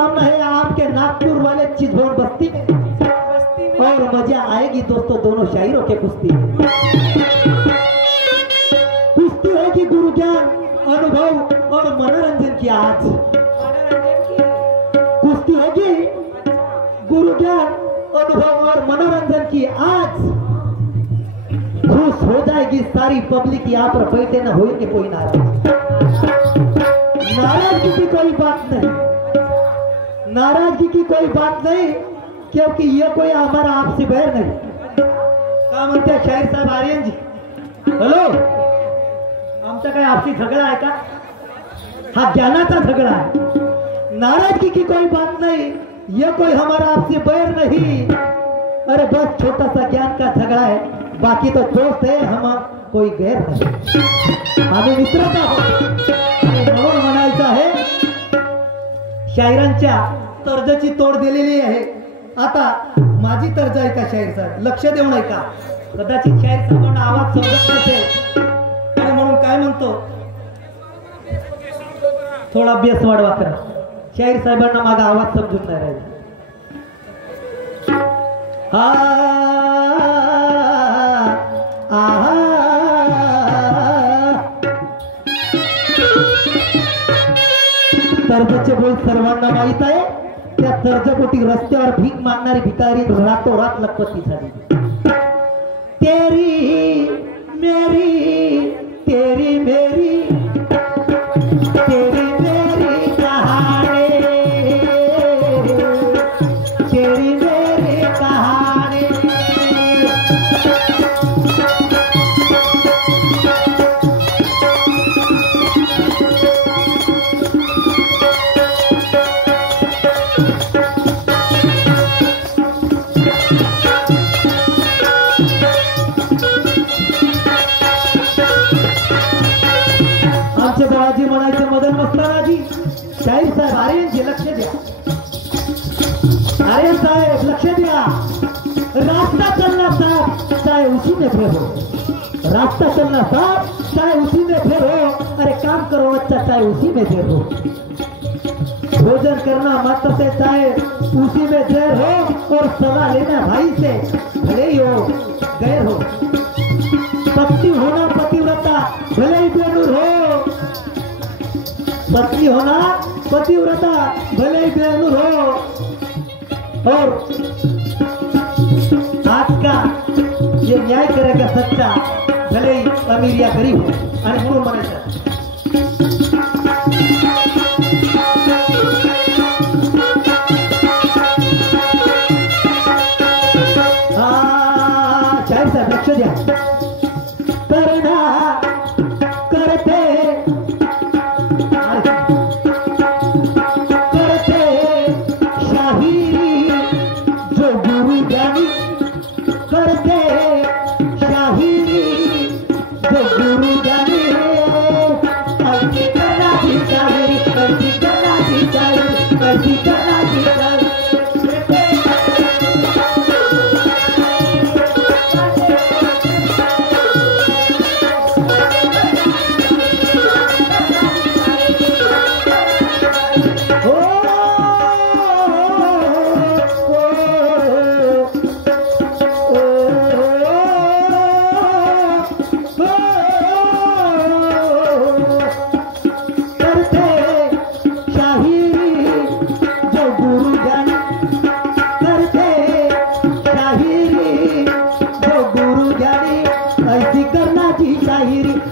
सामने है आपके नागपुर वाले चिजोर बस्ती में और मजा आएगी दोस्तों दोनों शायरों के कुश्ती में। कुश्ती होगी गुरु ज्ञान अनुभव और मनोरंजन की आज। कुश्ती होगी गुरु ज्ञान अनुभव और मनोरंजन की आज। खुश हो जाएगी सारी पब्लिक यहाँ पर बैठे न होंगे कोई नाराज। नाराजगी की कोई बात नहीं, नाराजगी की कोई बात नहीं, क्योंकि ये कोई हमारा आपसी बैर नहीं। क्या म्हणते हैं शाहीर साहेब आर्यन जी? हॅलो, आमचा काय आपसी झगड़ा आहे का? हा ज्ञानाचा झगड़ा है। नाराजगी की कोई बात नहीं, ये कोई हमारा आपसी बैर नहीं। अरे बस छोटा सा ज्ञान का झगड़ा है, बाकी तो दोस्त है, हम कोई गैर नहीं। आम्ही मित्रता म्हणून म्हणायचं आहे शायरांच्या तर्जाची तोड दिलेली आहे। आता माझी तर्ज आहे का शाहीर साहेब? लक्ष देऊ नये का? कदाचित शाहीर साहेबांना आवाज समजत नसेल आणि म्हणून काय म्हणतो, थोडा बेस वाढवा करा। शाहीर साहेबांना माझा आवाज समजून नाही राहिला। तर्जचे बोल सर्वांना माहित आहे। त्या तर्जपोटी रस्त्यावर भीक मागणारी भिकारी रातोरात लखपती झाली। तेरी मेरी तेरी मेरी तेरी मेरी कहानी, तेरी मेरी कहानी। बाबाजी म्हणायचे मदन मस्तानाजी, शाहीर साहेब आर्यन जी लक्ष द्या, आर्यन साहेब लक्ष द्या। रास्ता चलना साहब चाहे उसी में फिर हो, रास्ता चलना साहब चाहे उसी में फिर हो। अरे काम करो अच्छा चाहे उसी में फिर हो, भोजन करना मत से चाहे उसी में देर हो, और सलाह लेना भाई से भले ही हो गैर हो। पत्नी होना पतिव्रता भले ही बेनूर हो, पत्नी होना पतिव्रता भले ही बेनूर हो। और आज का ये न्याय करेगा सच्चा भले ही अमीर या गरीब हो। आणि म्हणून म्हणायचं शाहीर साहेब लक्ष द्या। करना करते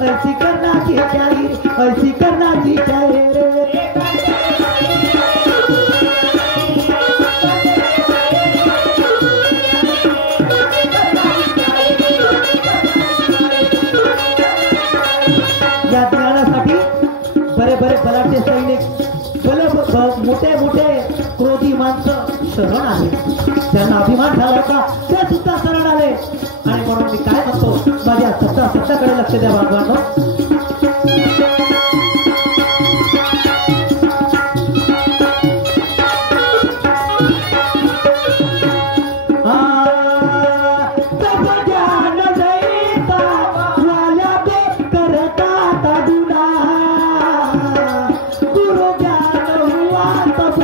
ऐसी करना की शायरी, ऐसी करना की शायरी। या ज्ञानासाठी बरे बरे बलाढ्य सैनिक, मोठे मोठे क्रोधी माणसं शरण आले, त्यांना अभिमान झाला का ते सुद्धा शरण आले। आणि म्हणून मी काय म्हणतो, माझ्या सत्ताकडे लक्ष द्या बाबांनो। गुरु ज्ञान हुआ तब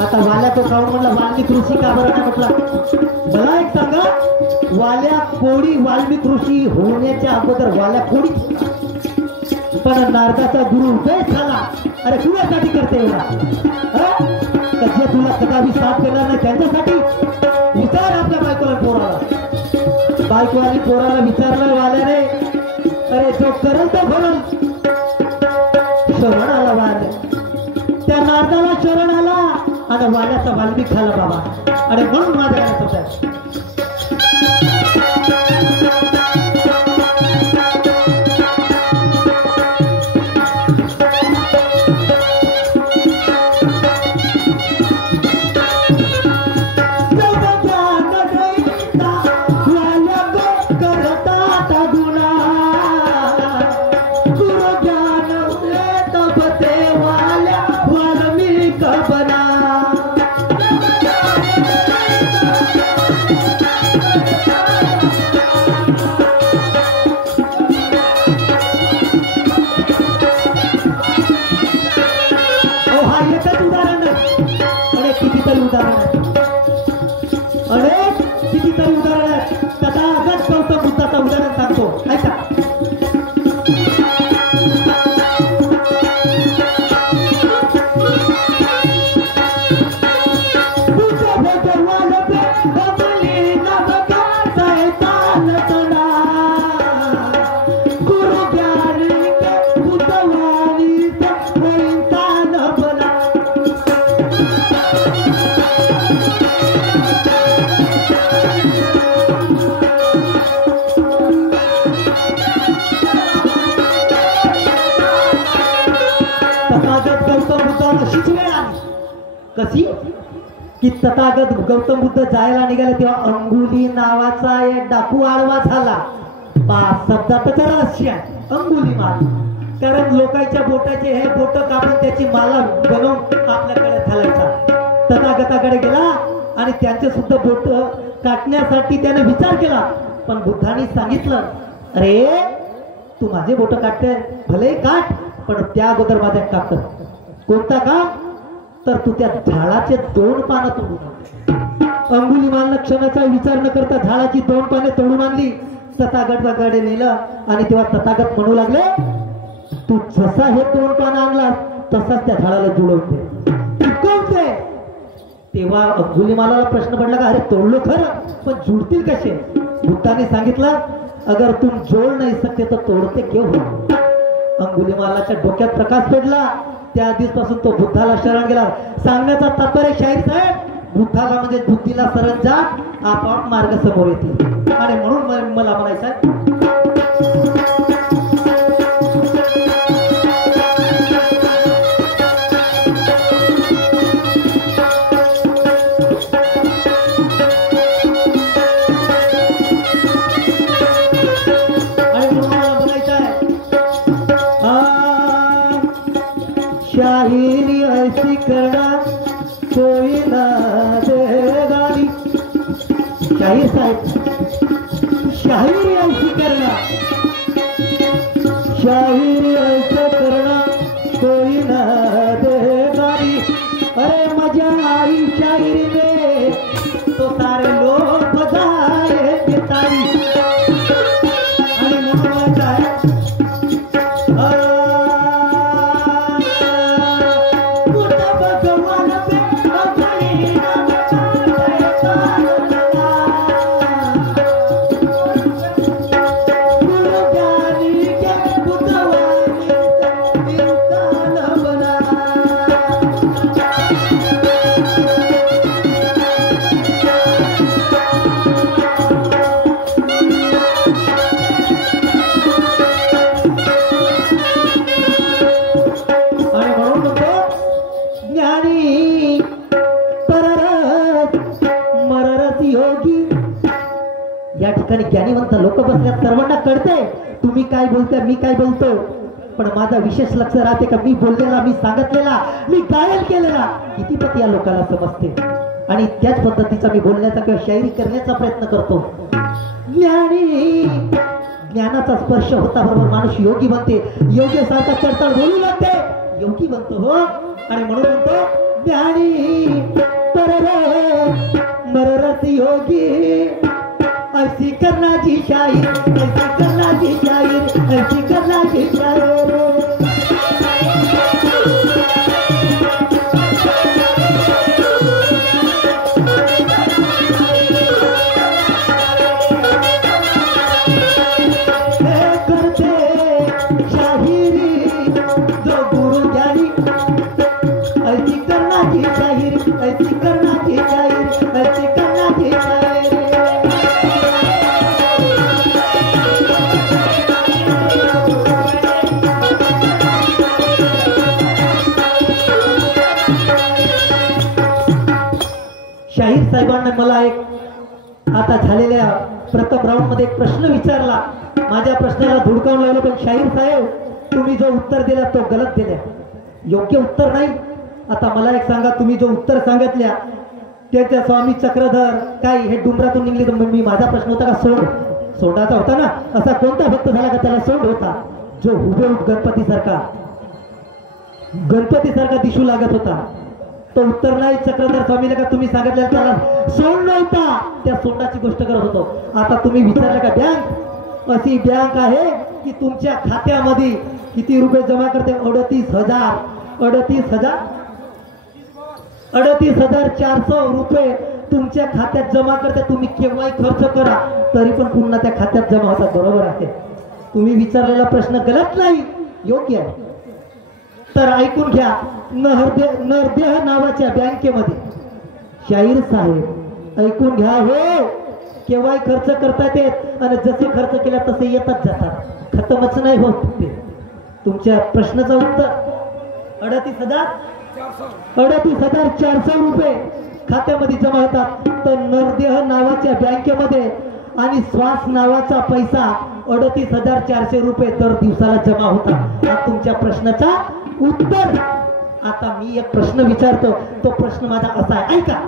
आता वाल्या तो खाऊन म्हणला वाल्मिक ऋषी का बरं नाही म्हटला. मला एक सांगा, वाल्या कोडी वाल्मिक ऋषी होण्याच्या अगोदर वाल्या कोडी, पण नारदाचा गुरु उदय झाला. अरे तुझ्यासाठी करते एवढा, जे तुला कदापि साथ देणार नाही त्यांच्यासाठी. विचार आपल्या बायकोला पोराला, बायकोवाली पोराला विचारलं वाल्याने, अरे जो करल तो भरल. शरण आला वाल्या, त्या नारदाला शरण आला आणि वाल्याचा वाल्मिक झाला बाबा. अरे म्हणून माझ्या होत्या कशी की तथागत गौतम बुद्ध जायला निघाले तेव्हा अंगुली नावाचा एक डाकू आडवा झाला. शब्दातच रहस्य अंगुली माल, कारण लोकांच्या बोटाचे हे बोट कापून त्याची माला बनवून आपल्याकडे घालायचा. तथागताकडे गेला आणि त्यांचे सुद्धा बोट काटण्यासाठी त्याने विचार केला, पण बुद्धांनी सांगितलं, अरे तू माझे बोट काटते भले काट, पण त्या अगोदर माझ्या कापत. कोणता काम? तर तू त्या झाडाचे 2 पानं तोडून आणली. अंगुलीमालनं क्षणाचा विचार न करता झाडाची 2 पाने तोडून आणली. तथागताकडे नेलं आणि तेव्हा तथागत म्हणू लागले, तू जसा हे 2 पानं आणला तसाच त्या झाडाला जुळवून दे, टिकवून दे. तेव्हा अंगुलीमालाला प्रश्न पडला का, अरे तोडलो खरं पण जुळतील कसे? बुद्धाने सांगितलं, अगर तुम जोड नाही सकते तर तोडते क्यों हो. अंगुलीमालाच्या डोक्यात प्रकाश पडला. त्या दिवसापासून तो बुद्धाला शरण गेला. सांगण्याचा तात्पर्य शाहीर साहेब, बुद्धाला म्हणजे बुद्धीला शरण जा, आपोआप मार्ग समोर येतील. आणि म्हणून मला म्हणायचं शाहिरी ऐसी करना कोई ना देगानी. शाहीर साहेब, शाहिरी ऐसी करना, शाहिरी ऐसा करना कोई ना देगानी. अरे मजा आई शायरी में तो सारे लोग बजाए गिटारी. आणि म्हणून आहे ज्ञानीवंत लोक बसल्यात, सर्वांना कळते तुम्ही काय बोलताय, मी काय बोलतो. पण माझा विशेष लक्ष राहते का मी बोललेला, मी सांगितलेला, मी गायन केलेला कितीपत या लोकांना समजते. आणि त्याच पद्धतीचा मी बोलण्याचा किंवा शायरी करण्याचा प्रयत्न करतो. ज्ञानी, ज्ञानाचा स्पर्श होता बरोबर माणूस योगी बनते. योग्य सारखा चढताळ बोलू लागते, योगी बनतो हो. आणि म्हणून म्हणतो ज्ञानी तररे मररस योगी ऐसी करना जी शायर ऐसी करना जी शायर ऐसी करना जी शायर शाहीर साहेबांना मला एक आता झालेल्या प्रथम राऊंड मध्ये एक प्रश्न विचारला. माझ्या प्रश्नाला धुडकावून लावलं, पण शाहीर साहेब तुम्ही जो उत्तर दिला तो गलत दिला, योग्य उत्तर नाही. आता मला एक सांगा, तुम्ही जो उत्तर सांगितल्या त्याच्या स्वामी चक्रधर काय हे डुंबरातून निघले, तर मी माझा प्रश्न होता का सोंडाचा होता ना? असा कोणता भक्त झाला का त्याला सोंड होता जो हुबेहूब गणपती सारखा दिसू लागत होता? तो उत्तर नाही चक्रधर स्वामीला का तुम्ही सांगितलं त्याला सोंड नव्हता, त्या सोंडाची गोष्ट करत होतो. आता तुम्ही विचारलं का बँक अशी बँक आहे की तुमच्या खात्यामध्ये किती रुपये जमा करते? 38,400 रुपये तुमच्या खात्यात जमा करते. तुम्ही केव्हाही खर्च करा तरी पण पुन्हा त्या खात्यात जमा होतात. बरोबर आहे, तुम्ही विचारलेला प्रश्न गलत नाही, योग्य आहे. तर ऐकून घ्या, नरदेह नावाच्या बँकेमध्ये शाहीर साहेब ऐकून घ्या, हो केव्हाही खर्च करतात येत आणि जसे खर्च केला तसे येतात जातात, खतमच नाही होत ते. तुमच्या प्रश्नाचं उत्तर 38,400 रुपये खात्यामध्ये जमा होतात. तर नरदेह नावाच्या बँकेमध्ये आणि श्वास नावाचा पैसा 38,400 रुपये दर दिवसाला जमा होतात. हा तुमच्या प्रश्नाचा उत्तर. आता मी एक प्रश्न विचारतो, तो प्रश्न माझा असा आहे, ऐका.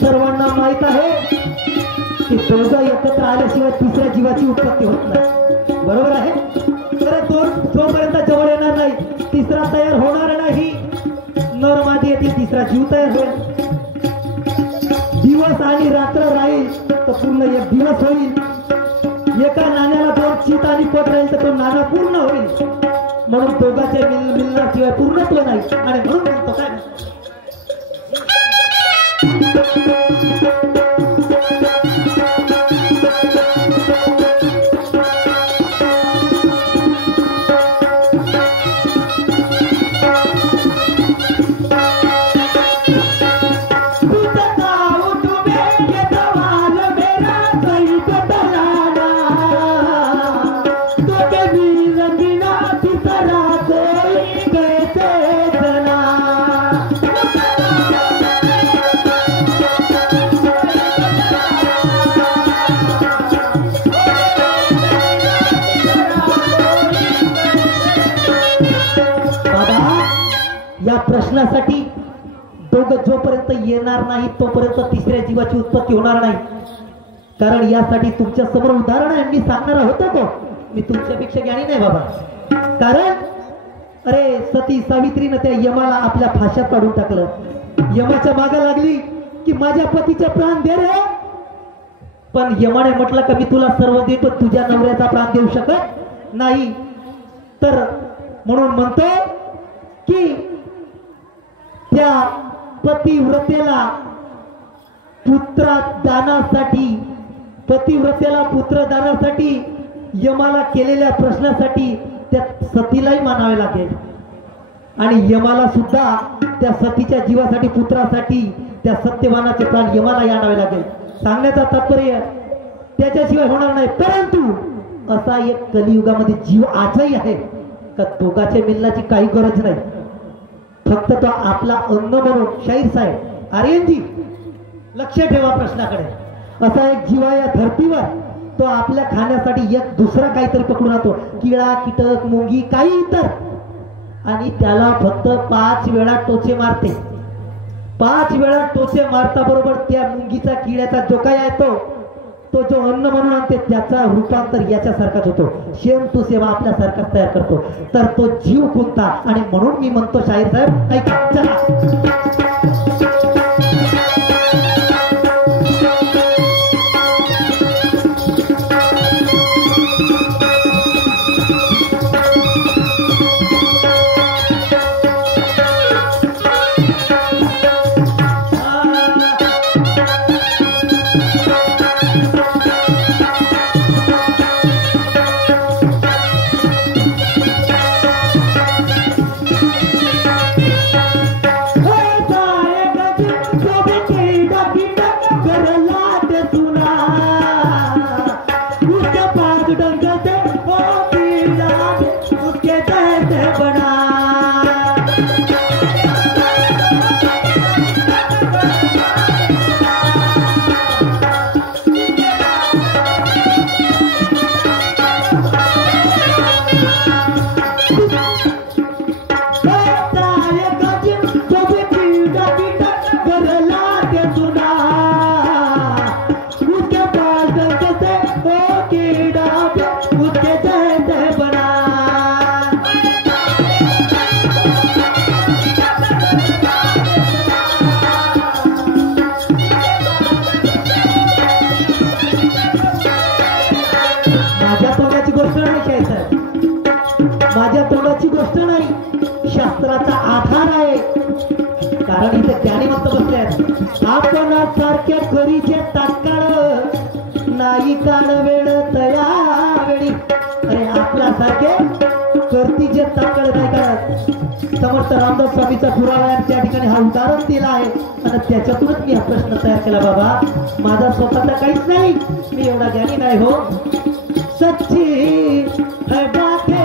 सर्वांना माहित आहे की दोघं एकत्र आल्याशिवाय तिसऱ्या जीवाची उत्पत्ती होत नाही. बरोबर आहे, तर जोपर्यंत जवळ येणार नाही तिसरा तयार होणार नाही. नर मादी येतील, तिसरा जीव तयार होईल. दिवस आणि रात्र राहील तर पूर्ण एक दिवस होईल. एका नाण्याला दोन चित आणि पट राहील तर तो नाणा पूर्ण होईल. म्हणून दोघांच्या मिलनाशिवाय पूर्णत्व नाही. आणि म्हणून म्हणतो काय, प्रश्नासाठी दोघं जोपर्यंत येणार नाही तोपर्यंत तिसऱ्या जीवाची उत्पत्ती होणार नाही. कारण यासाठी तुमच्या समोर उदाहरण आहे मी सांगणार होतो को मी तुमच्यापेक्षा ज्ञानी नाही बाबा. कारण अरे सती सावित्रीनं त्या यमाला आपल्या फाशात पाडून टाकलं. यमाच्या मागे लागली की माझ्या पतीचे प्राण दे रे. पण यमाने म्हटलं का मी तुला सर्व देतो तुझ्या नवऱ्याचा प्राण देऊ शकत नाही. तर म्हणून म्हणतो की त्या पतिव्रतेला पुत्रदानासाठी यमाला केलेल्या प्रश्नासाठी त्या सतीलाही मानावे लागेल आणि यमाला सुद्धा त्या सतीच्या जीवासाठी पुत्रासाठी त्या सत्यवानाचे प्राण यमाला आणावे लागेल. सांगण्याचा तात्पर्य त्याच्याशिवाय होणार नाही. परंतु असा एक कलियुगामध्ये जीव आजही आहे का दोघाच्या मिलनाची काही गरज नाही. फक्त तो आपला अंग म्हणून शाहीर साहेब आर्यनजी लक्ष ठेवा प्रश्नाकडे. असा एक जीव आहे या धर्तीवर तो आपल्या खाण्यासाठी एक दुसरा काहीतरी पकडून राहतो किडा कीटक मुंगी काही इतर आणि त्याला फक्त 5 वेळा टोचे मारते. 5 वेळा टोचे मारता बरोबर त्या मुंगीचा किड्याचा जो काय आहे तो जो अन्न म्हणून आणते त्याचा रूपांतर याच्यासारखाच होतो. सेम टू सेम आपल्यासारखाच तयार करतो. तर तो जीव कोणता आणि म्हणून मी म्हणतो शाहीर साहेब ऐका चला. शास्त्राचा आधार आहे. कारण इथे ज्ञानी म्हणत बसल्यात आपण सारख्या करीचे तात्काळ नाही काळ वेळ तया वेळी. अरे आपल्यासारखे करतीचे तात्काळ नाही करत. समर्थ रामदास स्वामीचा पुरावा त्या ठिकाणी हा उदाहरण दिला आहे आणि त्याच्यातूनच मी हा प्रश्न तयार केला. बाबा माझा स्वतःचा काहीच नाही मी एवढा ज्ञानी नाही हो. सच्ची है बातें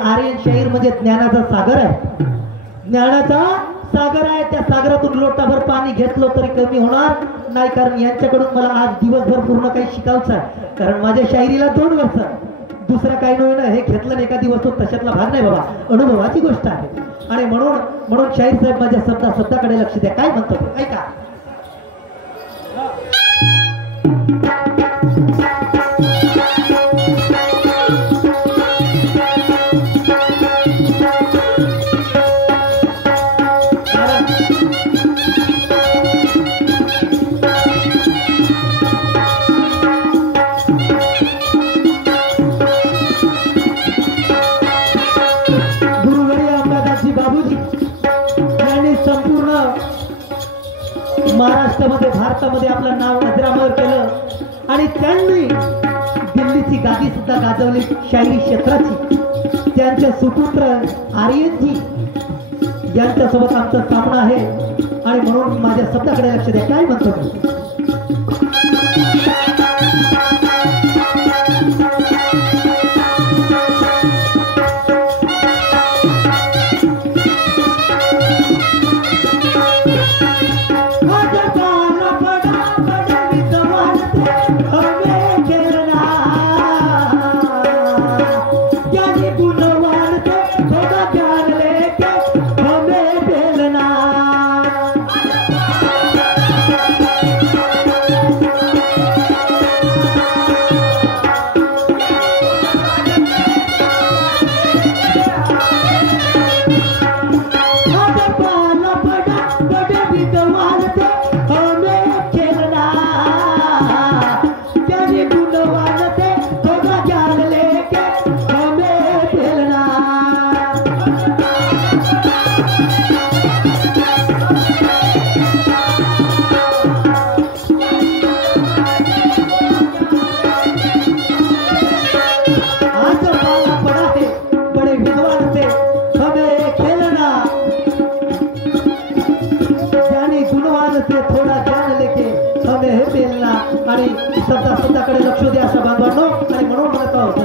आर्यन शाहीर म्हणजे ज्ञानाचा सागर आहे. ज्ञानाचा सागर आहे. त्या सागरातून लोटाभर पाणी घेतलं तरी कमी होणार नाही. कारण यांच्याकडून मला आज दिवसभर पूर्ण काही शिकायचं आहे. कारण माझ्या शाहिरीला 2 वर्ष दुसरं काही नव्हे हे घेतलं नाही एका दिवस तो तशातला भाग नाही बाबा अनुभवाची गोष्ट आहे. आणि म्हणून शाहीर साहेब माझ्या शब्दाकडे लक्ष द्या. काय म्हणतो ऐका. महाराष्ट्रामध्ये भारतामध्ये आपलं नाव अजरामर केलं आणि त्यांनी दिल्लीची गादी सुद्धा गाजवली शायरी क्षेत्राची. त्यांचे सुपुत्र आर्यनजी यांच्यासोबत आमचा सामना आहे आणि म्हणून माझ्या शब्दाकडे लक्ष द्या. काय म्हणतो मी? शब्दाकडे लक्ष द्या असं बांधवांनो. आणि म्हणून म्हणत आहोत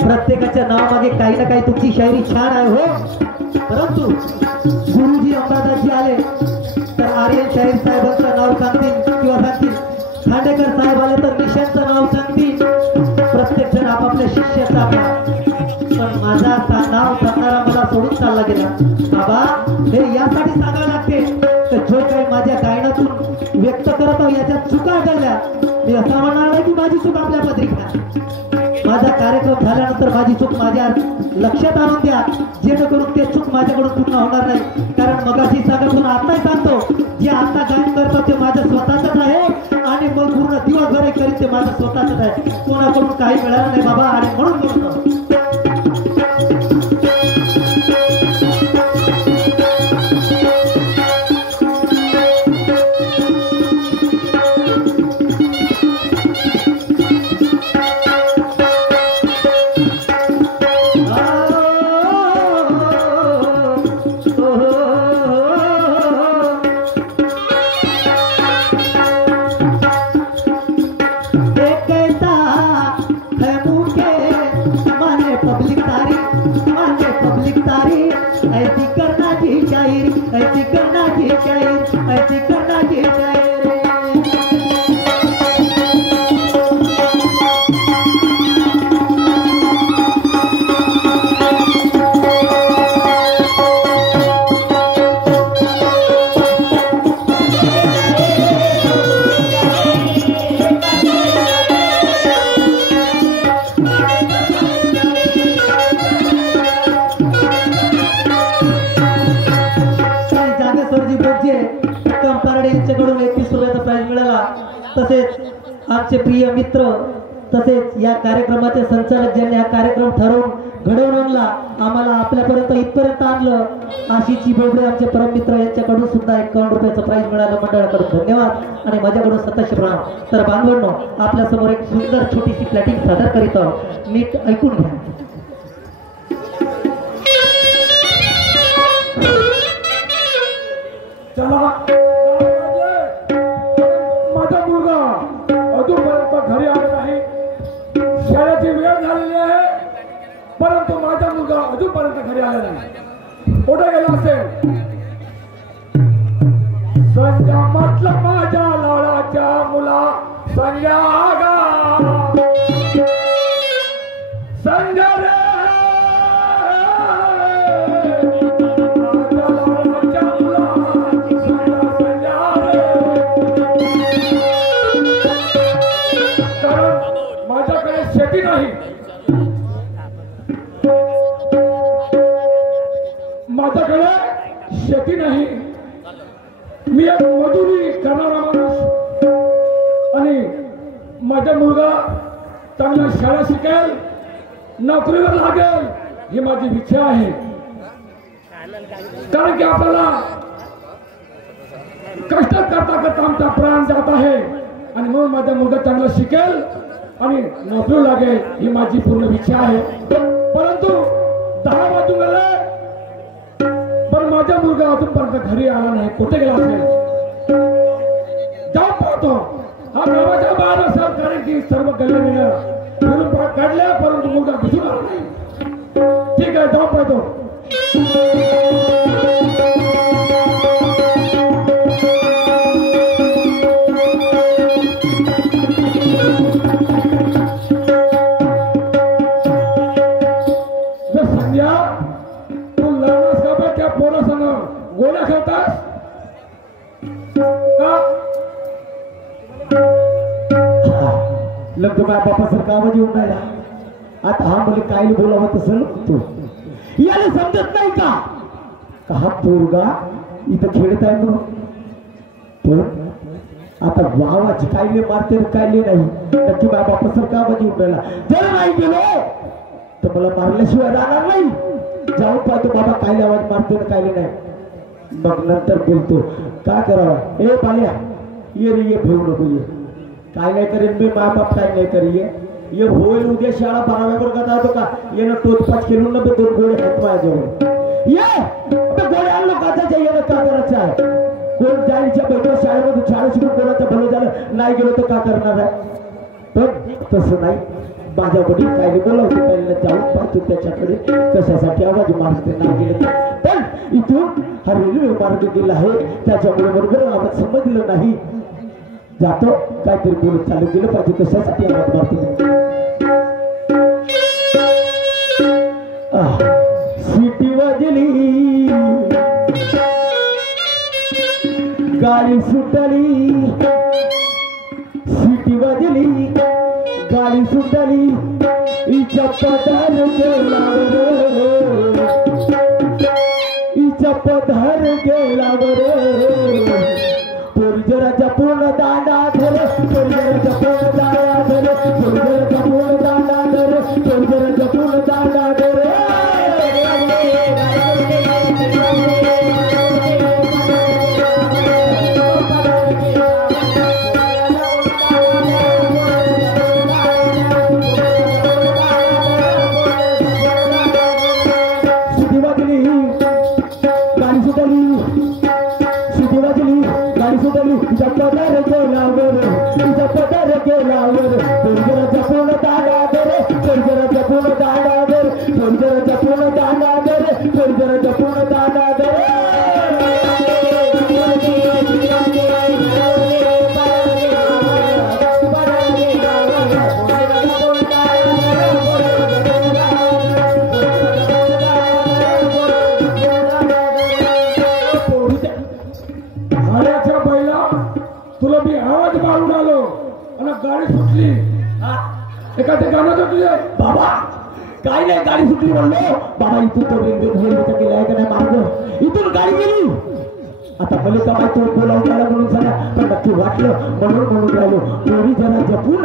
प्रत्येकाच्या नावामागे काही ना काही तुमची शायरी छान आहे हो. परंतु गुरुजी अमरादासजी आले तर आर्यन शाहीर साहेबांचं नाव सांगतील किंवा सांगतील. खांडेकर साहेब आले तर निशांचं नाव सांगतील. प्रत्येक जण आपापल्या शिष्याचा आपला. पण माझा नाव सांगणारा मला सोडून चालला गेला. बाबा हे यासाठी सांगावं लागते तर जो काही माझ्या गायनातून व्यक्त करत आहो याच्यात चुका आढळल्या. मी असं म्हणणार नाही की माझी चूक आपल्या पदरी घ्या. माझा कार्यक्रम झाल्यानंतर माझी चूक माझ्या लक्षात आणून द्या जेणेकरून ते चूक माझ्याकडून पूर्ण होणार नाही. कारण मगाशी सांगत आताही सांगतो जे आता गायन करतो ते माझं स्वतःच आहे आणि मग पूर्ण दिवसभर करीत ते माझं स्वतःच आहे. कोणाकडून काही मिळालं नाही बाबा. आणि म्हणून म्हणतो तसेच आमचे प्रिय मित्र तसेच या कार्यक्रमाचे संचालक ज्यांनी हा कार्यक्रम ठरवून घडवून आणला, आम्हाला आपल्यापर्यंत इथपर्यंत आणलं, आशिषजी बोबडे आमचे परममित्र यांच्याकडून सुद्धा 51 रुपयाचं प्राइज मिळालं. मंडळाकडून धन्यवाद आणि माझ्याकडून 27 प्रणाम. तर बांधवांनो, आपल्यासमोर एक सुंदर छोटीशी प्लॅटिंग सादर करीत आहोत, नीट ऐकून घ्या. चला माझा मुलगा अजूनपर्यंत घरी आला नाही. शाळेची वेळ झालेली आहे, परंतु माझा मुलगा अजूनपर्यंत घरी आला नाही. कुठे गेला असेल? संध्या म्हटलं माझ्या लाडाच्या मुला, संध्या गा संध्या रे शेती नाही, माझ्याकडे शेती नाही. मी एक मजुरी करणारा माणूस आणि माझा मुलगा चांगला शाळा शिकेल, नोकरीवर लागेल ही माझी इच्छा आहे. कारण की आपल्याला कष्ट करता करता आमचा प्राण जात आहे आणि म्हणून माझा मुलगा चांगला शिकेल आणि नोकरी लागेल ही माझी पूर्ण इच्छा आहे. परंतु 10 वाजून गेले पण माझा मुलगा अजूनपर्यंत घरी आला नाही. कुठे गेला असेल? जाऊन पाहतो. हा गावाच्या बाहेर असेल, कारण की सर्व गल्ल्या फिरून काढल्या परंतु मुलगा दिसून आला नाही. ठीक आहे, जाऊन पाहतो. गोळ्या खेळतास लग्न माझ्या बापासारखा आवाज येऊन राहिला. आता हा मला काय बोलावं तसं तू याला समजत नाही का? हा पोरगा इथं खेळत आहे म्हणून तो आता वावाची कायले मारते कायले नाही. नक्की माझ्या बापासारखा आवाज येऊन राहिला. जर नाही गेलो तर मला मारल्याशिवाय राहणार नाही. जाऊन पाहतो बाबा कायले आवाज मारते कायले नाही, मग नंतर बोलतो. काय करावा? ए पाल्या ये रे, ये भेऊ नको, ये. काय नाही करेन मी, माय बाप काय नाही करी. ये होईल उद्या शाळा 12व्यावर का जातो का? येणं टोचपाच केलं ना, 2 गोळे आहेत माझ्याजवळ. ये गोळे आणलं का? त्याच्या येणं का करायचं आहे? कोण जायच्या बैठक शाळेमध्ये शाळा शिकून कोणाचं भलं झालं नाही गेलो तर का करणार आहे? पण तसं नाही. माझ्या वडील काय बोलावतो, पहिला जाऊन पाहतो त्याच्याकडे कशासाठी आवाज मारते नाही गेले. पण इथून हा रेल्वे मार्ग गेला आहे, त्याच्यामुळे बरोबर आवाज समजलं नाही. जातो, काहीतरी बोलत चालू गेलं पाहिजे, कशासाठी आवाज मारते. सिटी वाजली, गाडी सुटली, सिटी वाजली, गाडी सुटली, इच्या पदर गेला रे, इच्या पदर गेला रे. पोरी जरा जपून दांडा धर, पोरी जरा जपून दांडा धर, पोरी जरा जपून दांडा धर, पोरी जरा जपून दांडा धर. पदर गेला वर, तुझा पदर गेला वर, जरा जपून दांडा धर, जरा जपून दांडा धर, जरा जपून दांडा धर, जरा जपून दांडा धर. तुला मी आवाज मारून आलो आणि गाडी सुटली. एखादं गाणं तर तुझे बाबा काय नाही, गाडी सुटली म्हणलो बाबा. इथून तो रेल्वेचा गेला आहे का नाही मार्ग, इथून गाडी गेली आता मला का माहिती बोलावून आला म्हणून सांगा पण नक्की वाटलं म्हणून राहिलो पोरी जरा जपून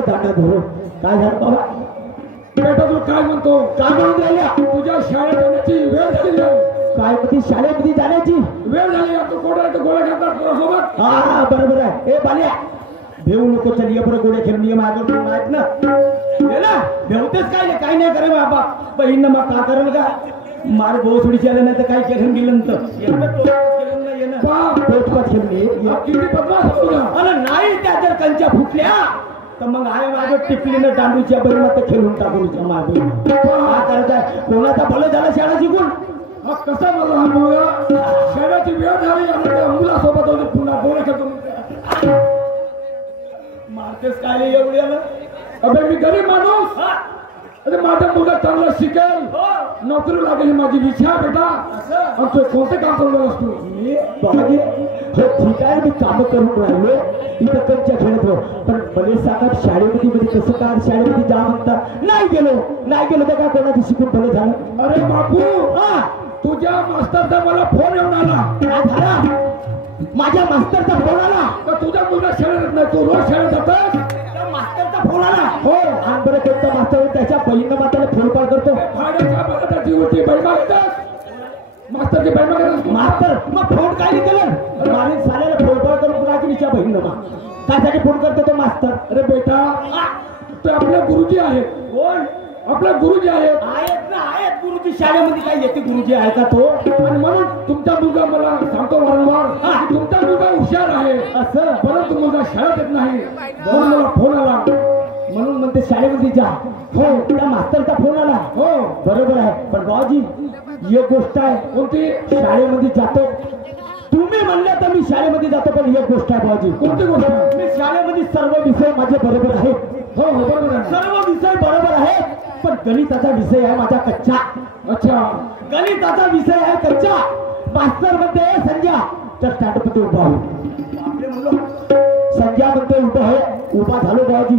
दांडा धरो काय झालं बाबा बेटा तू काय म्हणतो काय म्हणून राहिल्या तुझ्या शाळेत जाण्याची वेळ झाली आहे. काय म्हणते शाळेमध्ये जाण्याची वेळ झाली आहे. तू गोळ्या घेतात सोबत हा बरोबर आहे ए बाल्या भेऊ नको चल ये बरं गोड्या खेळून ये माझं माहित ना ये ना भेवतेच काय नाही करे बाबा बहीण मग का करेल का मार भाऊ थोडीशी आलं नाही तर काय खेळून गेलं नाही त्या जर कंच्या फुटल्या तर मग आहे माझं टिपलीनं दांडूच्या बहिणा तर खेळून टाकून कोणाचा भलं झालं शाळा शिकून मग कसा मला हा मुलगा शाळेची वेळ झाली आणि त्या मुलासोबत होती पुन्हा बोला खेळतो मारतेस काय एवढी आलं अबे मी गरीब माणूस अरे माझा मुलगा चांगला शिकेल नोकरी लागेल ही माझी इच्छा आहे बेटा आणि तू कोणते काम करून असतो मी बाबाजी हो ठीक आहे मी काम करून राहिलो इथं कंच्या खेळत हो पण मला सांगा शाळेमध्ये कसं काय शाळेमध्ये जा म्हणता नाही गेलो तर काय कोणाची शिकून भलं झालं अरे बापू तुझ्या मास्तरचा मला फोन येऊन आला काय झाला माझ्या मास्तरचा फोन आला तर तुझा मुलगा शाळेत नाही तू रोज शाळेत जातोस मास्तरचा फोन आला हो आणि बरं कोणता मास्तर त्याच्या बहिणीनं माताला फोनपाळ करतो त्याची होती बैठक मास्तरची बैठक मास्तर मग फोन काय केलं मारीन साल्याला फोनपाळ करून पुन्हा की तिच्या बहिणीनं मग त्यासाठी फोन करतो तो मास्तर अरे बेटा ते आपले गुरुजी आहेत कोण आपले गुरुजी आहेत आहेत गुरुजी शाळेमध्ये काय येते गुरुजी आहे का तो आणि म्हणून तुमचा मुलगा मला सांगतो वारंवार तुमचा मुलगा हुशार आहे असं परंतु मुलगा शाळेत येत नाही म्हणून मला फोन आला म्हणून म्हणते शाळेमध्ये जा हो त्या मास्तरचा फोन आला हो बरोबर आहे पण बाबाजी एक गोष्ट आहे कोणती शाळेमध्ये जातो तुम्ही म्हणले तर मी शाळेमध्ये जातो पण एक गोष्ट आहे बाबाजी कोणती गोष्ट मी शाळेमध्ये सर्व विषय माझे बरोबर आहेत हो हो बरोबर आहे सर्व विषय बरोबर आहेत पण गणिताचा विषय आहे माझा कच्चा अच्छा गणिताचा विषय आहे कच्चा मास्तर म्हणते संजय तर स्टँड मध्ये उभा हो संजय म्हणते उभा झालो बाबाजी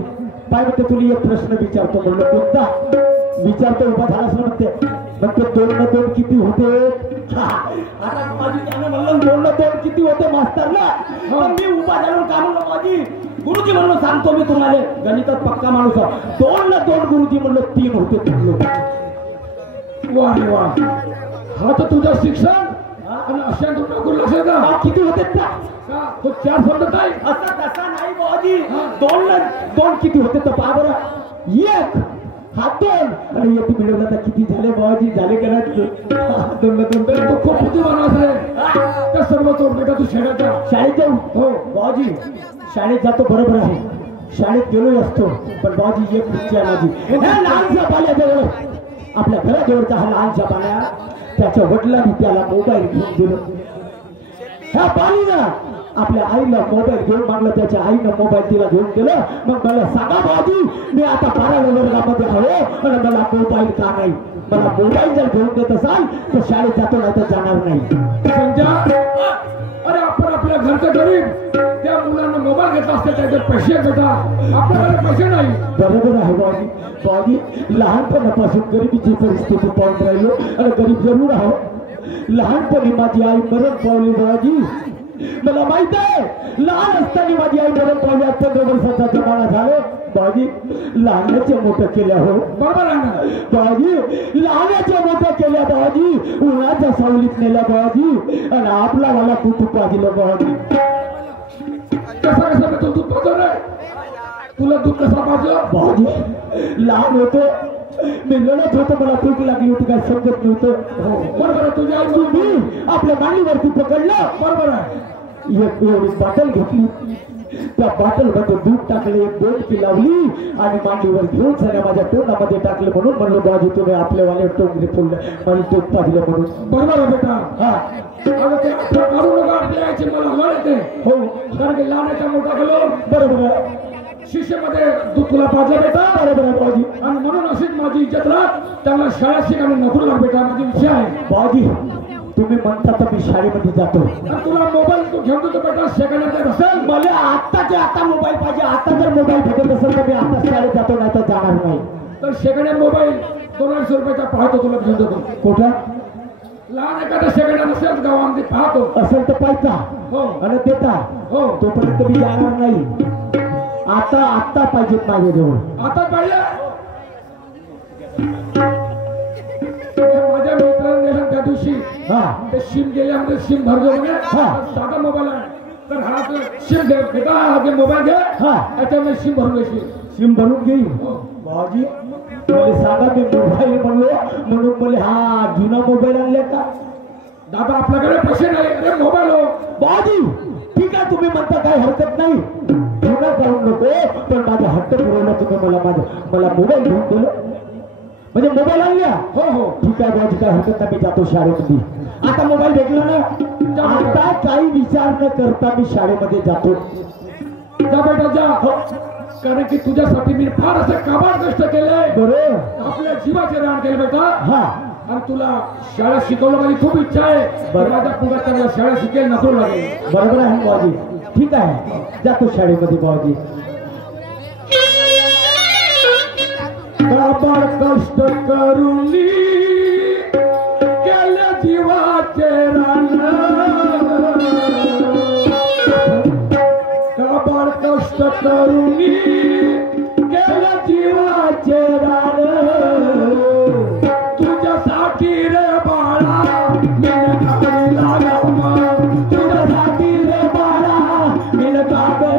काय म्हणते तुला एक प्रश्न विचारतो म्हणलं कोणता विचारतो उभा झाला असं म्हणते 2 न 2 किती होते आता बाबाजी त्याने म्हणलं 2 न 2 किती होते मास्तरला मी उभा झालो का म्हणलं बाबाजी गुरुजी म्हणलो सांगतो मी तुम्हाला गणितात पक्का माणूस 2 न 2 गुरुजी म्हणलो 3 होते वा रे वा हा तर तुझं शिक्षण आणि अशा तुला करू असेल का किती होते का तो 4 समजत नाही असा तसा नाही बाबाजी 2 न 2 किती होते तर पहा बरं एक हा 2 आणि येते मिळवला तर किती झाले बाबाजी झाले का नाही 2 न 2 तो खूप बुद्धिमान आहे त्या सर्व तो बेटा तू शाळेत जाऊ हो बाबाजी शाळेत जातो बरोबर आहे शाळेत गेलो असतो पण बाबाजी एक इच्छा आहे माझी लहानशा पाण्याजवळ आपल्या घराजवळचा हा लहानशा पाण्या त्याच्या वडिलांनी त्याला मोबाईल घेऊन दिलं ह्या पाणीनं आपल्या आईला मोबाईल घेऊन मागलं त्याच्या आईनं मोबाईल तिला घेऊन गेलं मग मला सांगा बाबाजी मी आता 12व्या वर्गामध्ये आहे आणि मला मोबाईल का नाही मला मोबाईल जर घेऊन देत असाल तर शाळेत जातो नाही तर जाणार नाही समजा अरे आपण आपल्या घरचं गरीब त्या मुलांना मोबाईल घेतला असते त्याचे पैसे घेता आपल्याकडे पैसे नाही बरोबर आहे बाबाजी लहानपणापासून गरिबीची परिस्थिती पाहून राहिलो आणि गरीब जरूर आहो लहानपणी माझी आई मरण पावली बाबाजी मला माहित आहे लहान असताना माझी आई मरण पावली 15 वर्षाचा जमाना झालो बाबाजी लहानाच्या मोठं केल्या हो बरोबर आहे ना बाबाजी लहानाच्या मोठं केल्या बाबाजी उन्हाच्या सावलीत नेल्या बाबाजी आणि आपला मला दूध पाहिलं बाबाजी कसा मी दूध पाहतो रे तुला दूध कसा पाहिजे बाबाजी लहान होतो मी लढत होतो मला भूक लागली होती काय समजत नव्हतं बरोबर आहे तुझ्या आई तुम्ही आपल्या मांडीवरती पकडलं बरोबर आहे एक एवढी बाटल घेतली त्या बाटल मध्ये दूध टाकले एक बोट लावली आणि मांडीवर घेऊन सगळ्या माझ्या तोंडामध्ये टाकलं म्हणून म्हणलो बाजू तुम्ही आपल्यावाले टोंगरी फुललं मला दूध पाहिलं म्हणून बरोबर आहे बेटा हा अगं ते काढू नका आपल्या यायची मला हवा येते हो कारण की लहानाचा मोठा गेलो बरोबर आहे शिष्यामध्ये दूध तुला पाजलं बेटा बरोबर आहे बाबाजी आणि म्हणून अशीच माझी इज्जत राहत त्यांना शाळा शिकायला नोकरी लाग बेटा माझी इच्छा आहे बाबाजी तुम्ही म्हणता तर मी शाळेमध्ये जातो आणि तुला मोबाईल तू घेऊन देतो बेटा सेकंड असेल मला आत्ताच्या आता मोबाईल पाहिजे आता जर मोबाईल भेटत असेल तर मी आता शाळेत जातो नाही तर जाणार नाही तर सेकंड हँड मोबाईल 200 रुपयाचा पाहतो तुला घेऊन देतो कुठं लहान एखादा सेकंड नसेल गावामध्ये पाहतो असेल तर पाहिजा हो आणि देता हो तोपर्यंत मी जाणार नाही. आता आत्ता पाहिजेत माझ्याजवळ. आता पाहिजे माझ्या मित्राने नेलं त्या दिवशी हा ते सिम गेल्यामध्ये सिम भरलो म्हणे हा. साधा मोबाईल आहे तर हा सिम घे बेटा हा घे मोबाईल घे हा त्याच्यामध्ये सिम भरून घ्यायची. सिम भरून घेईल. हो. भाजी मला सांगा मी मोबाईल म्हणलो म्हणून मला हा जुना मोबाईल आणले का. दादा आपल्याकडे पैसे नाही अरे मोबाईल हो भाजी ठीक आहे तुम्ही म्हणता काही हरकत नाही. जुना करू नको पण माझा हट्ट पुरवला तुम्ही मला मोबाईल घेऊन दिलं म्हणजे मोबाईल आणल्या. हो हो ठीक आहे भाजी काय हरकत नाही. मी जातो शाळेमध्ये. आता मोबाईल भेटला ना आता काही विचार न करता मी शाळेमध्ये जातो. जा बेटा जा हो कारण की तुझ्यासाठी मी फार असं काबाड कष्ट केलंय बरोबर आपल्या जीवाचे रान केले बेटा हा आणि तुला शाळा शिकवलं माझी खूप इच्छा आहे बरं. माझ्या पुढे चांगला शाळा शिकेल नसू लागेल. बरोबर आहे भाजी. ठीक आहे जातो शाळेमध्ये भाजी. काबाड कष्ट करून केल्या जीवाचे रान काबाड कष्ट करून केल्या जीवाचे रान तुझ्यासाठी रे बाळा मी लागा तुझ्यासाठी रे बाळा मी लागा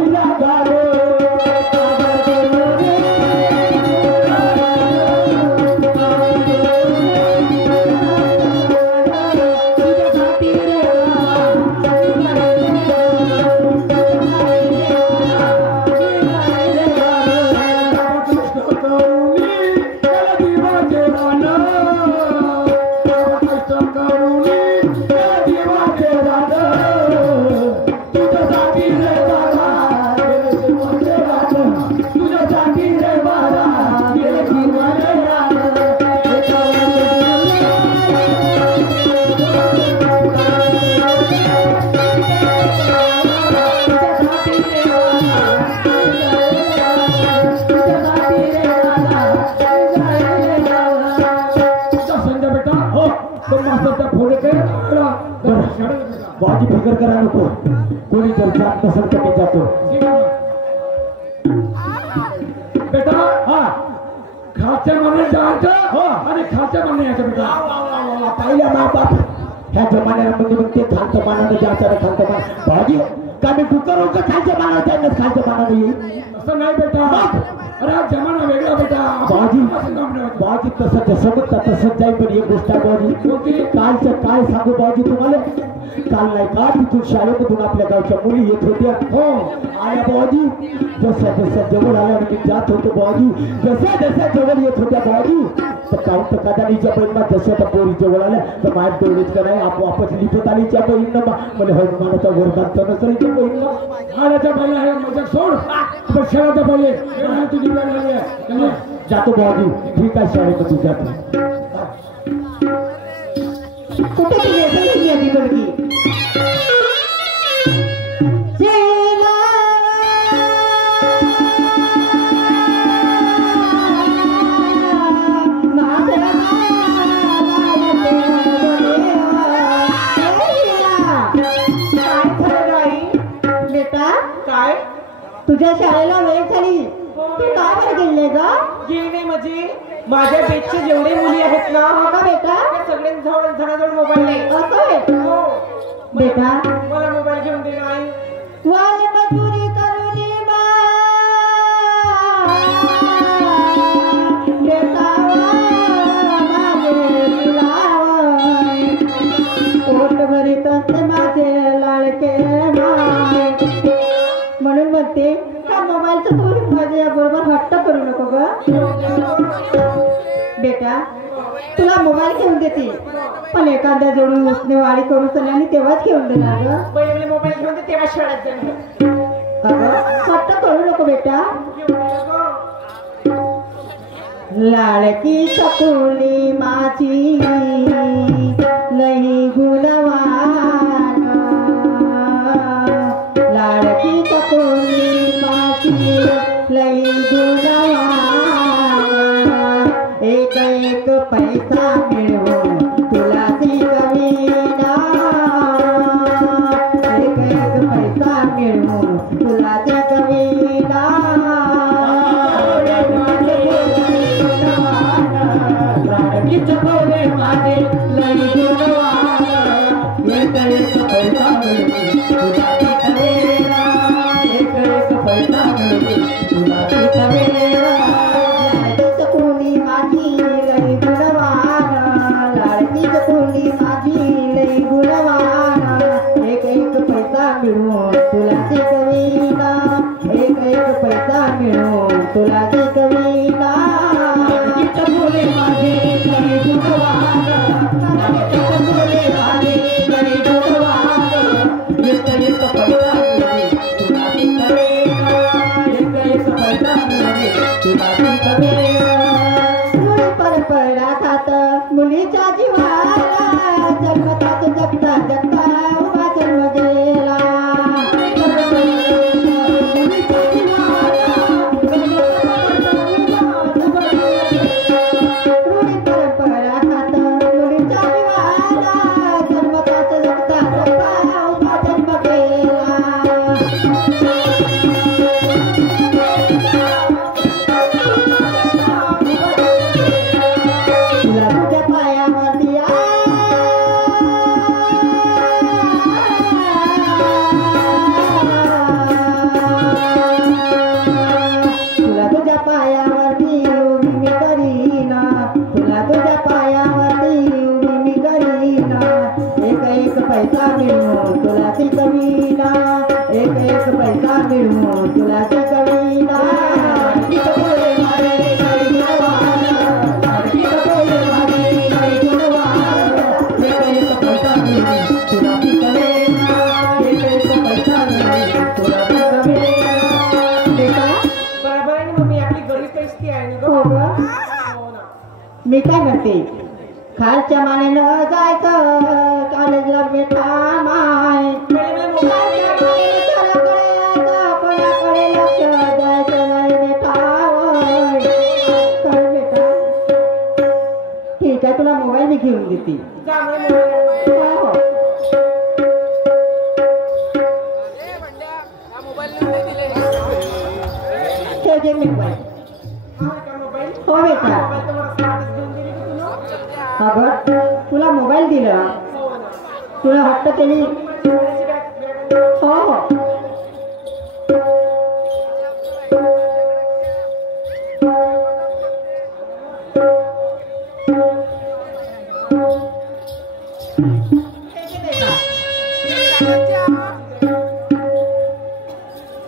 भाजी फिकर करा नको. कोणी जर जात नसेल तर मी जातो. बेटा हा खाच्या माने जायचं हो आणि खाच्या माने यायचं बेटा. पहिल्या बाप ह्या जमान्यामध्ये मग ते खालचं पानानं जायचं आणि खालचं पान भाजी का मी कुकर होतं खालच्या पानावर जाईन खालच्या पानानं येईल असं नाही बेटा. अरे हा जमाना वेगळा बेटा. भाजी तसं जसं म्हणता तसंच जाईल. पण एक गोष्ट आहे भाजी कालचं काय सांगू भाजी तुम्हाला. काल नाही का तिथून शाळेमधून आपल्या गावच्या मुली येत होत्या. हो आल्या भाजी जसं जसं जवळ आल्या म्हणजे जात होतो भाजी जसं जसं जवळ येत होत्या भाजी तर काउंट तर कदानीच्या बहिणीला जसं त्या पोरी जवळ आल्या तर माहीत तेवढीच का नाही आपोआपच लिपत आलीच्या बहिणीनं म्हणजे हनुमानाचा वरदान तर नसलीच्या बहिणीला आल्याच्या पहिला हे मजा सोड पण शाळेच्या पहिले तुझी वेळ झाली आहे. जातो भाजी ठीक आहे शाळेमध्ये जातो. कुठे गेली आधी मुलगी बेटा काय तुझ्या शाळेला वेळ झाली तू का बरं गेले ग. गेले म्हणजे माझ्या बेटचे जेवढे मुली आहेत ना हो का बेटा त्या सगळ्यांजवळ जणाजवळ मोबाईल नाही. असं आहे हो बेटा. मला मोबाईल घेऊन दे नाही. वाल मजुरी करुणी पोट भरीत असते माझे लाडके माय. म्हणून म्हणते हा मोबाईलचा तू माझ्या बरोबर हट्ट करू नको ग. बेटा तुला मोबाईल घेऊन देते पण एखाद्या जोडून उसने वाडी करून चला आणि तेव्हाच घेऊन देणार ग. पहिले मोबाईल घेऊन दे तेव्हा शाळेत जाईल. हट्ट करू नको बेटा. लाडकी चकुली माझी लई गुणवान लाडकी चकुली माझी लई गुणवान एक एक पैसा मिळवून तुला ती कमी एक एक पैसा मिळवून तुला शिकवेला एक एक पैसा मिळवून तुला शिकवेला लाडकीच कोणी माझी लई गुणवान लाडकीच कोणी माझी लई गुणवान एक एक पैसा मिळवून तुला शिकविला एक एक पैसा मिळवून तुला शिकविला लाडकीच बोले माझे लई गुणवान लाडकीच बोले माझे लई गुणवान एक एक पैसा मिळवून तुला शिकवेला एक एक पैसा मिळवून तुला शिकवेला मुली परपरा खात मुलीच्या जीवाला जन्मतात जगता जगता उभा जन्म गेला मुलीच्या जीवाला मुली परपरा खात मुलीच्या जीवाला जन्मतात जगता जगता उभा जन्म गेला तुला तुझ्या पायावरती तुला तुझ्या पायावरती उभी मी करीना तुला तुझ्या पायावरती उभी मी करीना एक एक पैसा मिळवून तुला शिकविला एक एक पैसा मिळवून तुला शिकविला लाडकीच बोले माझे लई गुणवान लाडकीच बोले माझे लई गुणवान एक एक पैसा मिळवून तुला शिकवेला एक एक पैसा मिळवून तुला शिकवेला बेटा बरोबर आहे ना मम्मी आपली गरीब परिस्थिती आहे ना हो गं? ग हो ना. मी काय म्हणते खालच्या मानेनं जायचं कॉलेजला बेटा माय पहिले मला मोबाईल द्या. घराकडे यायचं कोणाकडे लक्ष द्यायचं नाही बेटा होय. कर बेटा ठीक आहे तुला मोबाईल मी घेऊन देते जा मला मोबाईल. हो, हो. ठेव दे मी मोबाईल हा का मोबाईल? हो बेटा मोबाईल तर मला स्मार्टच घेऊन दिली का तुला? अगं तुला मोबाईल दिला हो ना. तुला हट्ट केली सोन्याची बॅग हो हो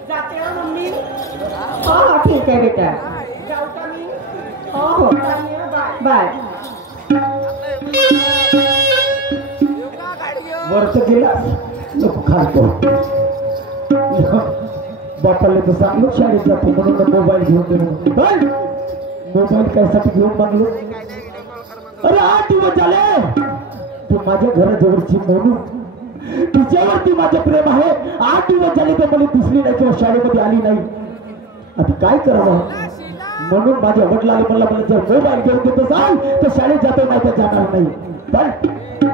जाते हो मम्मी. हो हो ठीक आहे बेटा जाऊ का मी? हो हो चालली हं, बाय. बाय वर्ष गेला नको खातो बापाला तर सांगलो शाळेत जातो म्हणून मोबाईल घेऊन गेलो मोबाईल कायसाठी घेऊन मागलो अरे 8 दिवस झाले तू माझ्या घराजवळची म्हणून तिच्यावरती माझं प्रेम आहे 8 दिवस झाले तर मला दिसली नाही किंवा शाळेमध्ये आली नाही आता काय करावं म्हणून माझ्या वडिलांनी मला जर मोबाईल घेऊन देत असाल तर शाळेत जातो नाही तर जाणार नाही पण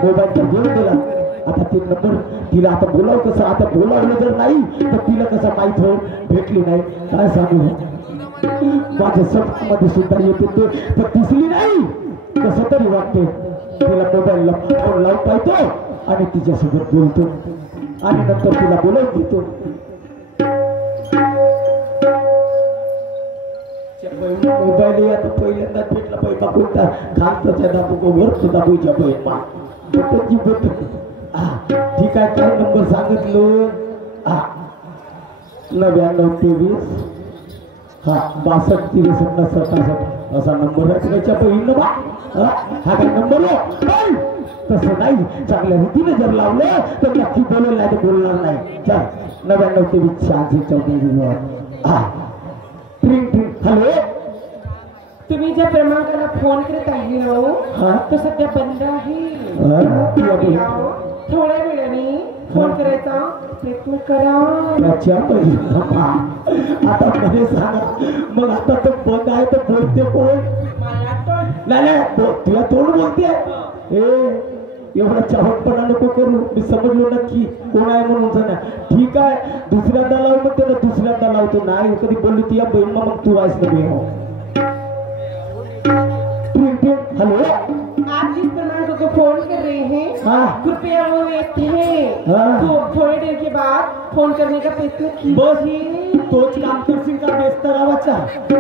मोबाईल तर घेऊन दिला आता ते नंबर तिला आता बोलाव कसं आता बोलावलं जर नाही तर तिला कसं माहित होईल भेटली नाही काय सांगू माझ्या स्वप्नामध्ये सुद्धा येते ते तर दिसली नाही कसं तरी वाटते तिला मोबाईल फोन लावून पाहतो आणि तिच्यासोबत बोलतो आणि नंतर तिला बोलावून घेतो मोबाईल आता पहिल्यांदा भेटला पैसा कोणता खालचा दाबू वरचा दाबूच्या पैसा बोटाची बोट ठीक आहे काय नंबर सांगितलं 9923 62 63 67 असा नंबर आहे त्याच्या बहीण बा हा काय नंबर आहे तसं नाही चांगल्या रीतीने जर लावलं तर नक्की बोलेल नाही तर बोलणार नाही चल 9923 86 ट्रिंग ट्रिंग हॅलो तुम्ही ज्या क्रमांकाला फोन करत आहे ना हो, हा? तो सध्या बंद आहे. हा? हो, थोड्या वेळाने फोन करायचा प्रयत्न करा. त्याच्या बहिणीला आता मध्ये सांगा मग आता तो बंद आहे तर बोलते कोण मला तो नाही तुला तोंड बोलते एवढा चाहतपणा नको करू मी समजलो नक्की कोण आहे म्हणून सांगा ठीक आहे दुसऱ्यांदा लावू मग त्याला दुसऱ्यांदा लावतो नाही कधी बोलली ती या बहीण मग तू आहेस ना हेलो आप जिस क्रमांक को फोन कर रहे हैं हाँ। कृपया वो व्यस्त है हाँ। तो थोड़ी देर के बाद फोन करने का प्रयत्न कीजिए। तोच काम करशील का व्यस्त राहायचा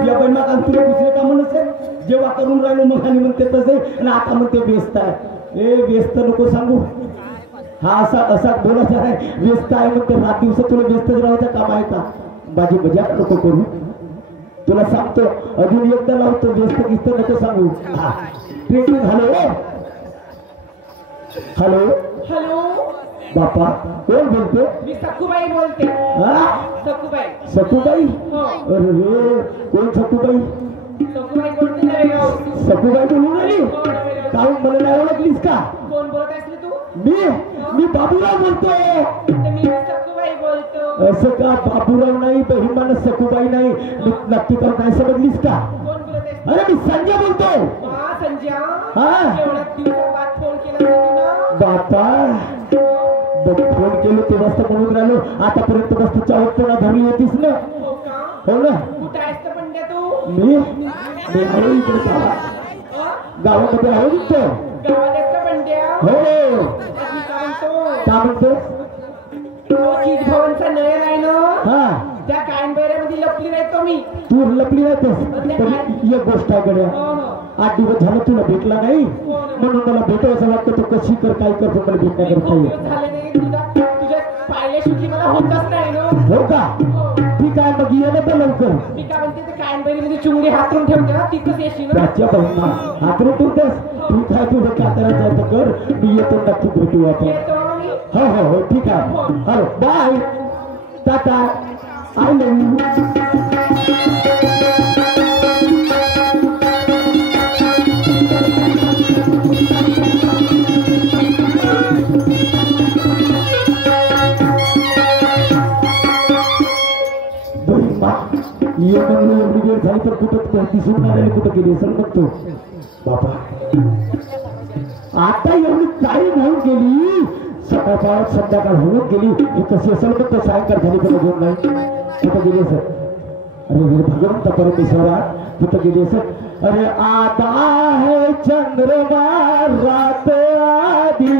या पण मग तुला दुसरे काम नसेल जेव्हा करून राहिलो मग आणि म्हणते तसे आणि आता म्हणते व्यस्त आहे ए व्यस्त नको सांगू हा असा असा बोलायचा आहे व्यस्त आहे म्हणते रात दिवस तुला व्यस्तच राहायचं काम आहे का माझी मजाक नको करू तुला सांगतो अजून एकदा लावतो व्यस्त किस्त नको सांगू ट्रेनिंग हॅलो हॅलो हॅलो बापा कोण बोलतो मी सखूबाई बोलते। हा सखूबाई सखूबाई हो अरे रे कोण सखूबाई सखूबाई बोलते नवेगाव। सखूबाई बोलून आली हो, नवेगाव। काहून मला नाही ओळखलीस का कोण बोलत आहेस रे तू? मी बाबूराव बोलतोय तर मी सखूबाई बोलतो। असं का बाबूराव नाही बहिमान सखूबाई नाही नक्की कर नाही समजलीस का कोण बोलत आहेस? अरे मी संजय बोलतो हा संजय हा. एवढ्या दिवसाबाद फोन केला होता तुला? बापा फोन केलो तेव्हाच तर म्हणून राहिलो आतापर्यंत मस्त चावटपणा धरली होतीस ना हो का? हो ना कुठं आहेस तर पंड्या तू? मी आहे इकडे गावामध्ये आहे इथं गावात आहेस का पंड्या? हो मी काय म्हणतो का म्हणतो तो चीज भवनचा नळ आहे ना हा त्या कायमबेऱ्यामध्ये लपली नाही तो मी। तू लपली राहतेस पण एक गोष्ट आहे गड्या हो हो 8 दिवस झालं तुला भेटला नाही म्हणून मला भेटावं असं वाटतं तू कशी कर काय कर पण मला मी भेटण्याकरता खूप ये दिवस झाले नाही तुझ्या पाहिल्याशिवाय मला होतच नाही ना। हो का हो. ठीक आहे मग ये ना तर लवकर मी काय म्हणते ते कायमबेरीमध्ये चुंगडी हातरून ठेवते ना तिथंच येशील ना। त्याच्या बहिणा हातरू तुझ्यास ठीक आहे तुझं काय करायचं तर कर मी येतो नक्की भेटू आपण येतो मी। हो हो हो ठीक आहे hello bye tata I love you एवढी वेळ झाली तर कुठं दिसून नाही कुठं गेली सर बघतो बाबा आता एवढी काही होऊन गेली सकाळपासून संध्याकाळ होऊन गेली हे कशी असेल तर सायंकाळ झाली तर घेऊन नाही कुठं गेली सर अरे भगवंत परमेश्वरा कुठं गेली सर अरे आता है चंद्रमा रात आधी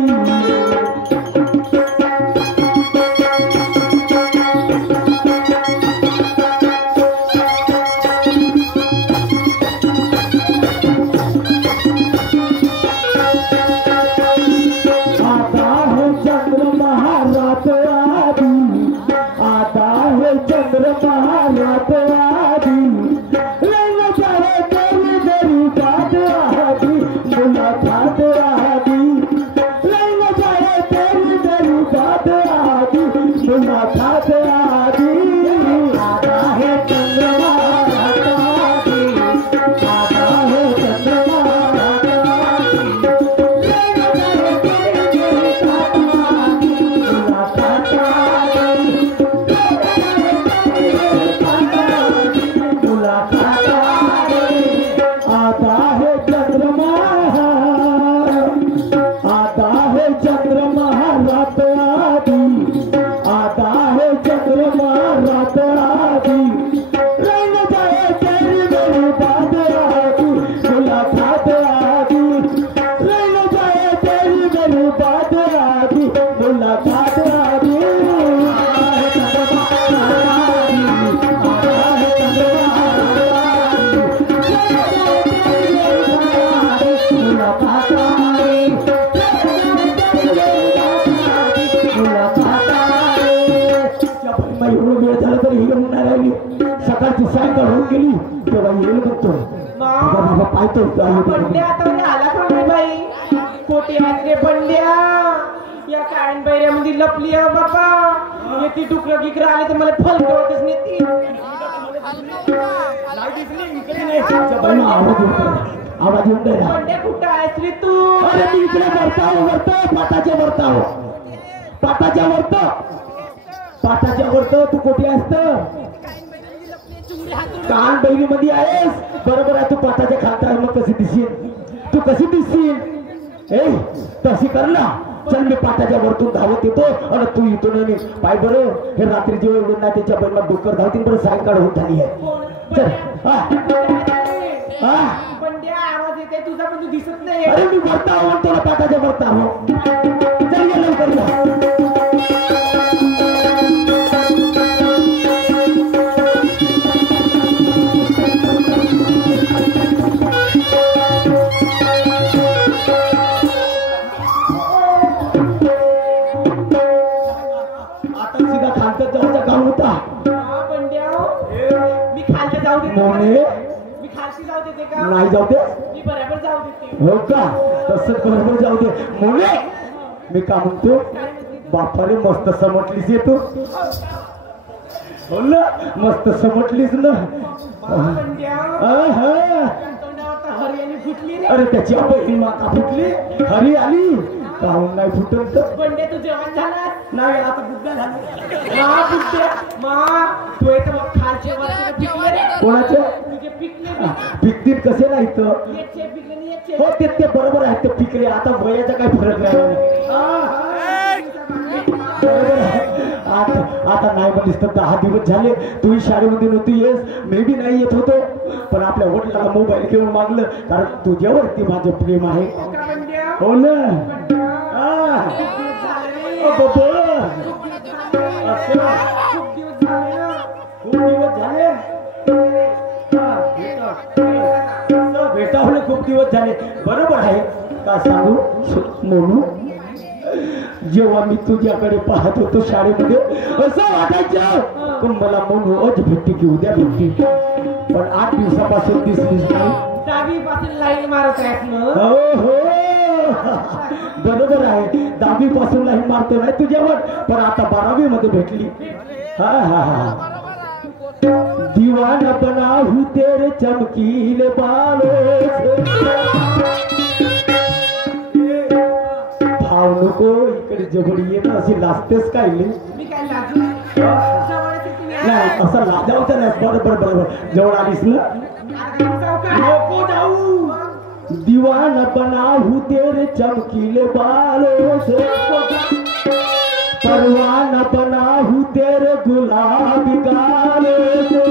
सकाळची सायंकाळ होऊन गेली तेव्हा येईल बघतो पाहतो पंड्या आता आला का बाई कोटी रे पंड्या या कायमबेऱ्यामध्ये लपली आहे बाबा येते डुकरं गिकरं आले तर मला फलकवतच नेती। आवाज येऊन दे ना पंड्या कुठं आहेस रे तू? अरे मी इकडे वरतो पाटाच्या वरतो तू कोठे असत कान बैली मध्ये आहेस बरोबर आहे तू पाटाच्या खालता मग कशी दिसशील ए तशी कर ना चल मी पाटाच्या वरतून धावत येतो आणि तू इथून नाही पाय बरं हे रात्रीची वेळ ना त्याच्या बैला डोकर धावतील बरं सायंकाळ होत झाली आहे चल पंड्या आवाज येत आहे तुझा पण तू दिसत नाही अरे मी भरता हो तुला पाठाच्या भरता हो चल ये लवकर या. आता सीधा खालच्या जाऊचा काम होता बंड्या मी खालच्या जाऊ देते मोने मी खालशी जाऊ देते का नाही जाऊ दे मी बरोबर जाऊ देते हो का तसं बरोबर जाऊ दे मोने मी का म्हणतो बापारे मस्त समटलीस येतो हो ना मस्त समटलीस ना बंड्या आहा. तोंडावर हरियाणी फुटली रे अरे त्याची आपली माका फुटली हरी आली काहून नाही फुटत तर? बंड्या तू जेवण झाला नाही आता बुद्धा झाला मा बुड्या मा तू येतं मग खालचे वरचे पिकले रे कोणाचे तुझे पिकले पिकतील कसे नाही तर याचे पिकले आणि याचे हो ते बरोबर आहे ते पिकले आता वयाचा काही फरक नाही बरोबर आहे. आता नाही म्हणलीस तर 10 दिवस झाले तूही शाळेमध्ये नव्हती येस मी बी नाही येत होतो पण आपल्या वडिलाला मोबाईल घेऊन मागलं कारण तुझ्यावरती माझं प्रेम आहे बंड्या हो ना आ. ओ बाबा. असं. खूप दिवस झाले ना खूप दिवस झाले हा, भेटा होणे खूप दिवस झाले बरोबर आहे का सांगू मोनू जेव्हा मी तुझ्याकडे पाहत होतो शाळेमध्ये असं वाटायचं पण मला मोनू आज भेटते की उद्या भेटते पण 8 दिवसापासून दिसलीच नाही डावी पासून लाईन मारत आहेस ना हो हो बरोबर आहे 10वी पासून नाही मारतो नाही तुझ्यावर पण आता 12वी मध्ये भेटली हा हा हा दीवाना बना हूँ तेरे चमकीले बालों से भाव नको इकडे जवळ ये ना अशी लाजतेस काय मी काय लाजू जवळच येते ना. नाही असं लाजावचं नाही बरोबर बरोबर जवळ आलीस ना जाऊ का? नको जाऊ दीवाना बना हूँ तेरे चमकीले बालों से परवाना बना हूँ तेरे गुलाबी गालों से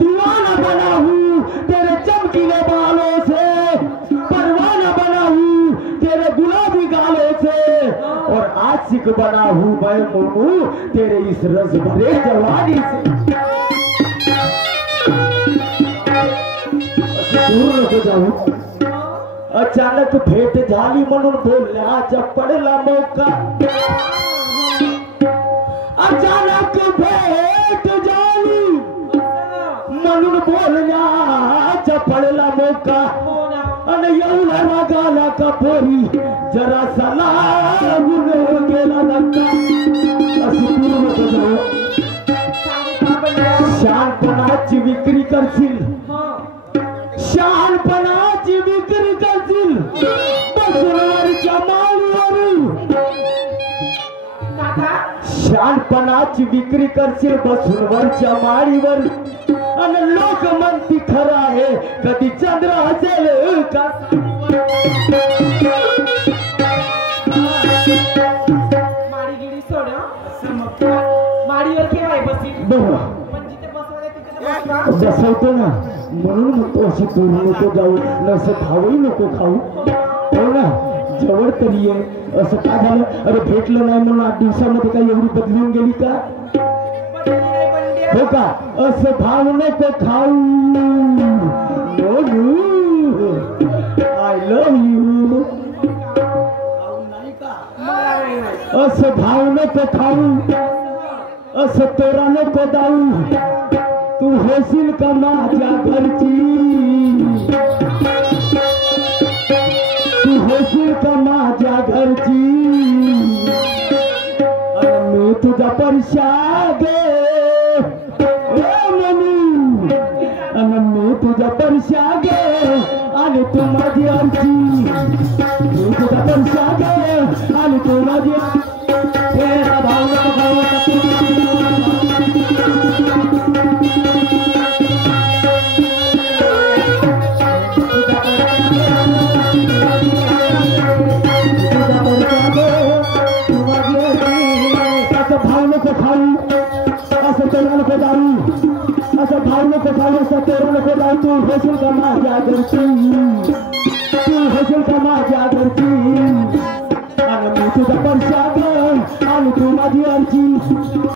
दीवाना बना हूँ तेरे चमकीले बालों से परवाना बना हूँ तेरे गुलाबी गालों से और आशिक बना हूँ मैं मोनू तेरे इस रस भरे जवानी से दूर नको जाऊ अचानक भेट झाली म्हणून बोलण्याचा पडला मौका अचानक भेट झाली म्हणून बोलण्याचा पडला मौका हो ना. आणि एवढा रागाला का पोरी जरा लागून गेला धक्का अशी दूर नको जाऊ सांगू का बंड्या? शहाणपणाची विक्री करशील हं. शहाणपणाची विक्री करशील बसवरच्या माळीवर काका शहाणपणाची विक्री करशील बसवरच्या माळीवर आणि लोक म्हणती खरं आहे कधी चंद्र असेल का माडी गिडी सोड हं. माडीवर केव्हाय बसील बघा पण जिथे बसवायला तिथे तर बसवा. बसवतो ना म्हणून म्हणतो अशी दूर नको जाऊ नसं खाऊही नको खाऊ हो ना जवळ तरी ये असं काय झालं अरे भेटलं नाही म्हणून 8 दिवसामध्ये काही एवढी बदलून गेली का बंड्या नाही बंड्या. हो का असं भाव नको खाऊ आय लव्ह यू मला नाही माहित. असं भाव नको खाऊ असं तोरा नको दाऊ तू होशील का माझ्या घरची तू होशील का माझ्या घरची आणि मी तुझा परशागे आणि मी तुझा परशागे आणि तू माझी आरची मी तुझा परशागे आणि तू माझी तेरा भाव नको खाऊ असं भाव नको खाऊ असं तेरा नको दारू असं भाऊ नको खाऊ असं तेरू नको जाऊ तू होशील का माझ्या घरची तू होशील का माझ्या घरची आणि मी तुझा परशाद आणि तू माझी अर्ची